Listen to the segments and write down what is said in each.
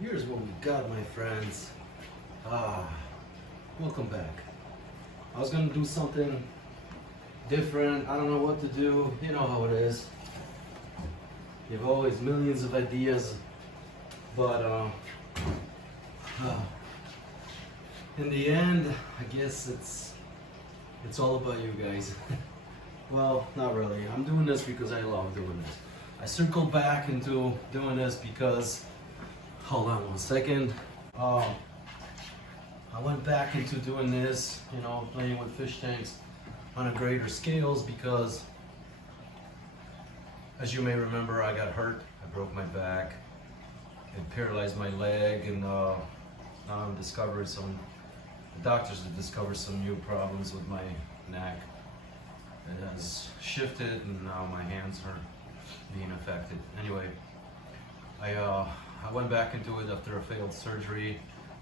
Here's what we got, my friends. Welcome back. I was gonna do something different. I don't know what to do. You know how it is. You have always millions of ideas, but in the end, I guess it's all about you guys. Well, not really. I'm doing this because I love doing this. I circled back into doing this because, hold on one second. I went back into doing this, playing with fish tanks on a greater scales because, as you may remember, I got hurt. I broke my back. It paralyzed my leg, and now I'm discovering the doctors have discovered some new problems with my neck. It has shifted, and now my hands are being affected. Anyway, I went back into it after a failed surgery,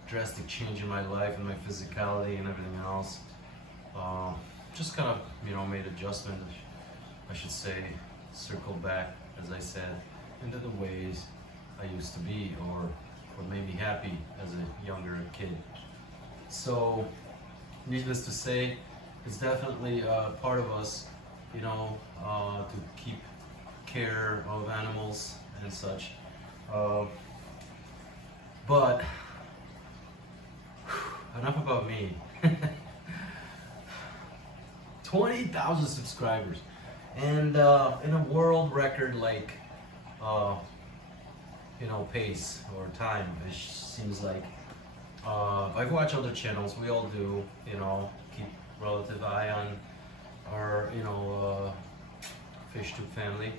drastic change in my life and my physicality and everything else. Just kind of, made adjustment, I should say, circled back, as I said, into the ways I used to be, or what made me happy as a younger kid. So, needless to say, it's definitely part of us, to keep care of animals and such. But enough about me. 20,000 subscribers, and in a world record like pace or time, it seems like. I've watched other channels, we all do, keep relative eye on our FishTube family,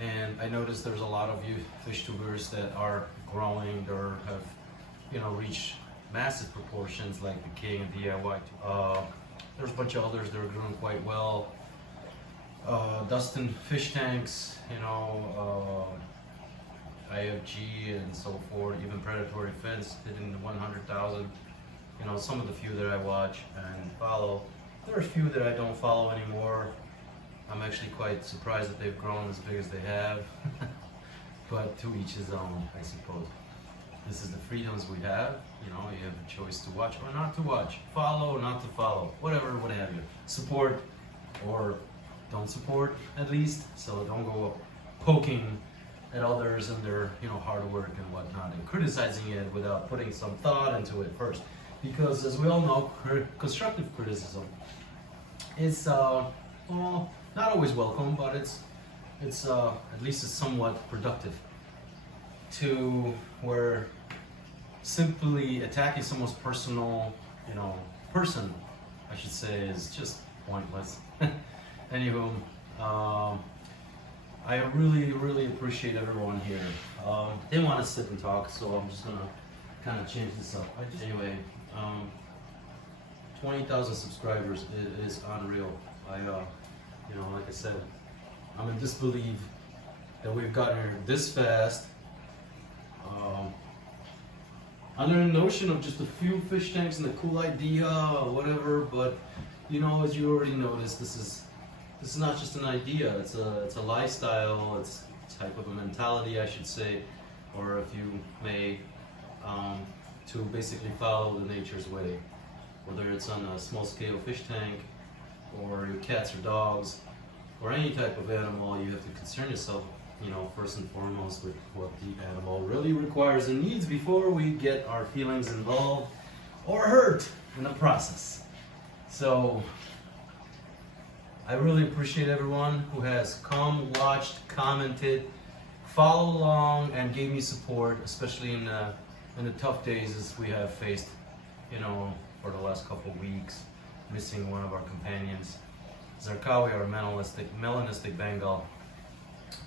and I noticed there's a lot of you FishTubers that are growing or have reached massive proportions, like the King and DIY. There's a bunch of others that are doing quite well. Dustin Fish Tanks, IFG and so forth, even Predatory Fins hitting the 100,000. Some of the few that I watch and follow. There are a few that I don't follow anymore. I'm actually quite surprised that they've grown as big as they have. But to each his own, I suppose. This is the freedoms we have. You have a choice to watch or not to watch, follow or not to follow, whatever, what have you. Support or don't support, at least. So don't go poking at others and their hard work and whatnot, and criticizing it without putting some thought into it first. Because as we all know, constructive criticism is not always welcome, but it's at least it's somewhat productive. To where simply attacking someone's personal, person, I should say, is just pointless. Anywho, I really, really appreciate everyone here. Didn't want to sit and talk, so I'm just gonna kind of change this up. Anyway, 20,000 subscribers is unreal. Like I said, I'm in disbelief that we've gotten here this fast. Under the notion of just a few fish tanks and a cool idea or whatever, but as you already noticed, this is not just an idea. It's a lifestyle. It's a type of a mentality, I should say, or if you may, to basically follow the nature's way. Whether it's on a small-scale fish tank, or your cats or dogs, or any type of animal, you have to concern yourself, first and foremost with what the animal really requires and needs before we get our feelings involved or hurt in the process. So, I really appreciate everyone who has come, watched, commented, followed along, and gave me support, especially in the tough days as we have faced, for the last couple of weeks, missing one of our companions, Zarqawi, our melanistic Bengal.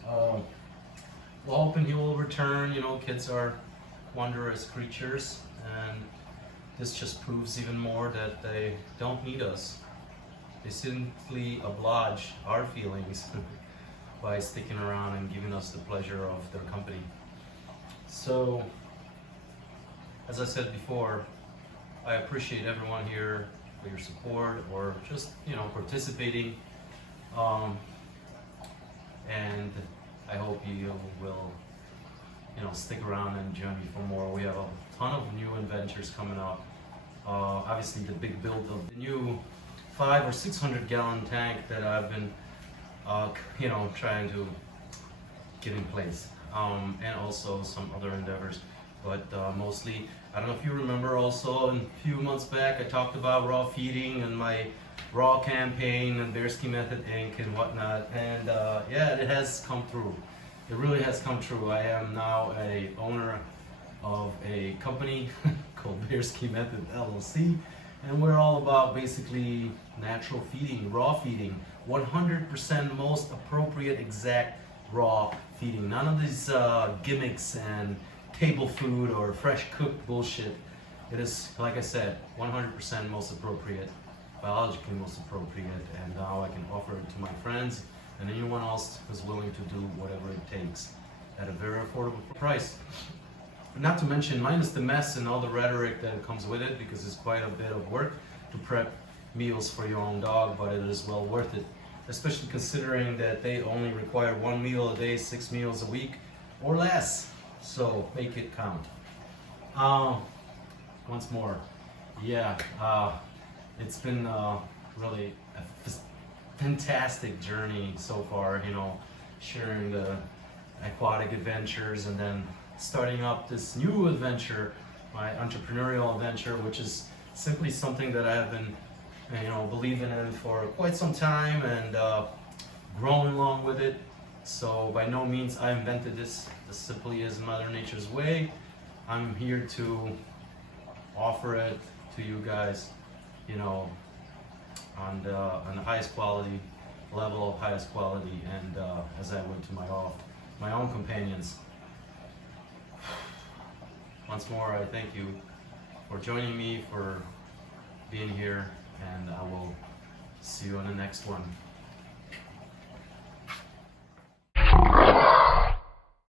We're hoping he will return. Kids are wondrous creatures, and this just proves even more that they don't need us. They simply oblige our feelings by sticking around and giving us the pleasure of their company. So, as I said before, I appreciate everyone here for your support or just, participating. And I hope you will stick around and join me for more. We have a ton of new adventures coming up. Obviously, the big build of the new 500 or 600 gallon tank that I've been, trying to get in place, and also some other endeavors. But mostly, I don't know if you remember also, a few months back I talked about raw feeding and my raw campaign and Bearski Method Inc. and whatnot, and yeah, it has come through. It really has come true. I am now a owner of a company called Bearski Method LLC, and we're all about basically natural feeding, raw feeding, 100% most appropriate exact raw feeding. None of these gimmicks and table food or fresh cooked bullshit. It is, like I said, 100% most appropriate, biologically most appropriate, and now I can offer it to my friends and anyone else who's willing to do whatever it takes at a very affordable price. Not to mention, minus the mess and all the rhetoric that comes with it, because it's quite a bit of work to prep meals for your own dog, but it is well worth it, especially considering that they only require 1 meal a day, 6 meals a week, or less. So make it count. Once more, yeah, it's been really a fantastic journey so far, sharing the aquatic adventures and then starting up this new adventure, my entrepreneurial adventure, which is simply something that I have been, believing in for quite some time and growing along with it. So by no means I invented this. This simply is Mother Nature's way. I'm here to offer it to you guys, on the highest quality level, highest quality, and as I would to my own companions. Once more, I thank you for joining me, for being here, and I will see you on the next one.